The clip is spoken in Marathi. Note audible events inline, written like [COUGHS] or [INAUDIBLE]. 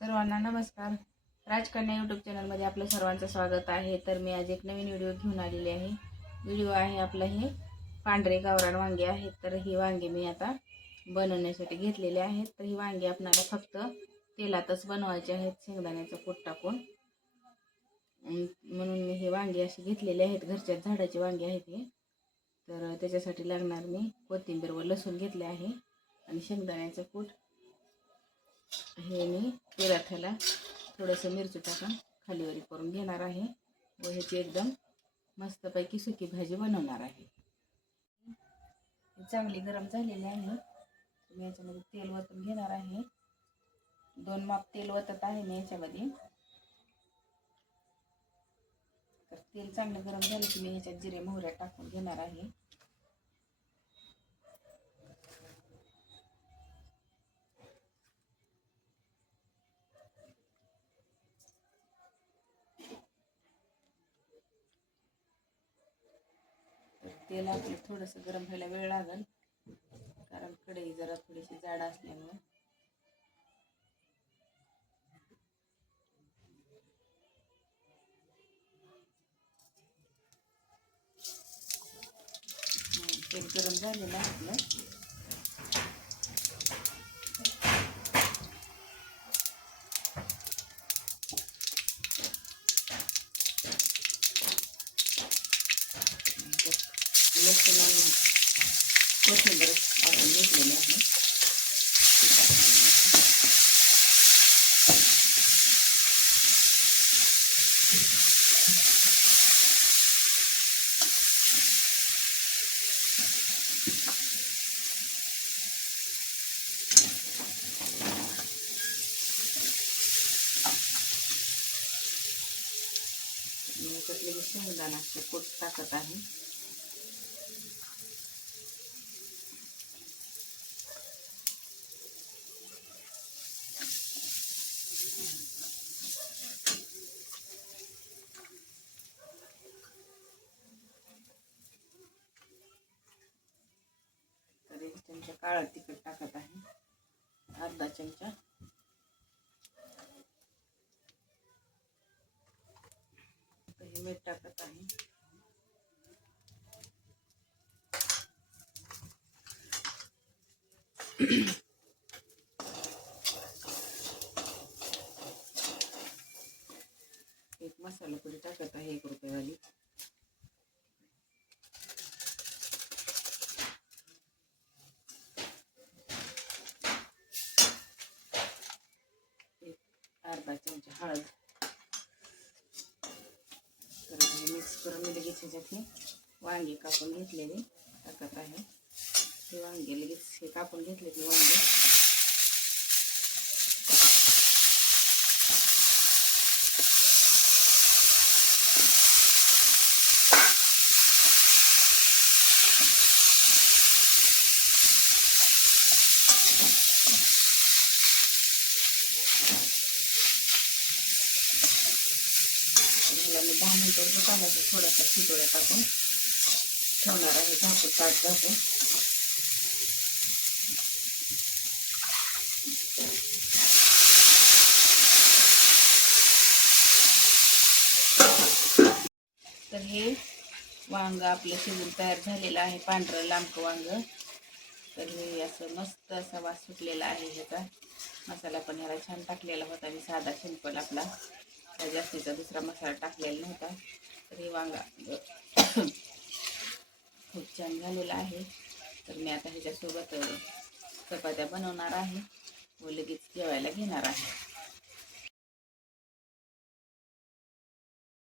सर्वांना नमस्कार. राजकन्या यूट्यूब चॅनलमध्ये आपलं सर्वांचं स्वागत आहे. तर मी आज एक नवीन व्हिडिओ घेऊन आलेली आहे. व्हिडिओ आहे आपलं हे पांढरे गावरान वांगे आहेत. तर ही वांगे मी आता बनवण्यासाठी घेतलेले आहेत. तर ही वांगे आपल्याला फक्त तेलातच बनवायचे आहेत. शेंगदाण्याचं पोट टाकून. म्हणून मी हे वांगे असे घेतलेले आहेत. घरच्या झाडाचे वांगे आहेत हे. तर त्याच्यासाठी लागणार मी कोथिंबीर व लसूण घेतले आहे. आणि शेंगदाण्याचं कूट हे मी पराठ्याला थोडंसं मिरची टाकून खालीवरी करून घेणार आहे व ह्याची एकदम मस्तपैकी सुकी भाजी बनवणार आहे. चांगली गरम झालेली आहे मी. याच्यामध्ये तेल वतून घेणार आहे. दोन माप तेल वतत आहे मी याच्यामध्ये. तर तेल चांगलं गरम झालं की मी ह्याच्यात जिरे मोहऱ्या टाकून घेणार आहे. तेल आपलं थोडंसं गरम व्हायला वेळ लागेल. कारण कढई जरा थोडीशी जाड असल्यामुळे. तेल गरम झालेलं आपलं. लसूण कोथिंबीर आपण घेतलेली आहे ती कोट टाकत आहे. चमचा काळा तिखट टाकत आहे. अर्धा चमचा. हे मीठ टाकत आहे. अर्धा चमचा म्हणजे हळद. तर हे मिक्स करून मी लगेच ह्याच्यात वांगी वांगे कापून घेतलेले. टाकत आहे. हे वांगे लगेच हे कापून घेतले ते वांगे. आपल्याला दहा मिनटं दुकानाचं थोडासा शिटोळ्या टाकून ठेवणार आहे. झाकून ताट झाकून तर हे वांग आपलं शिजून तयार झालेलं आहे. पांढरं लांबकं वांग. तर हे असं मस्त असा वास सुटलेला आहे ह्याचा. मसाला पण ह्याला छान टाकलेला होता मी साधा सिंपल आपला. त्या जास्तीचा दुसरा मसाला टाकलेला नव्हता. तर हे वांगा [COUGHS] खूप छान झालेला आहे. तर मी आता ह्याच्यासोबत चपात्या बनवणार आहे व लगेच जेवायला घेणार आहे.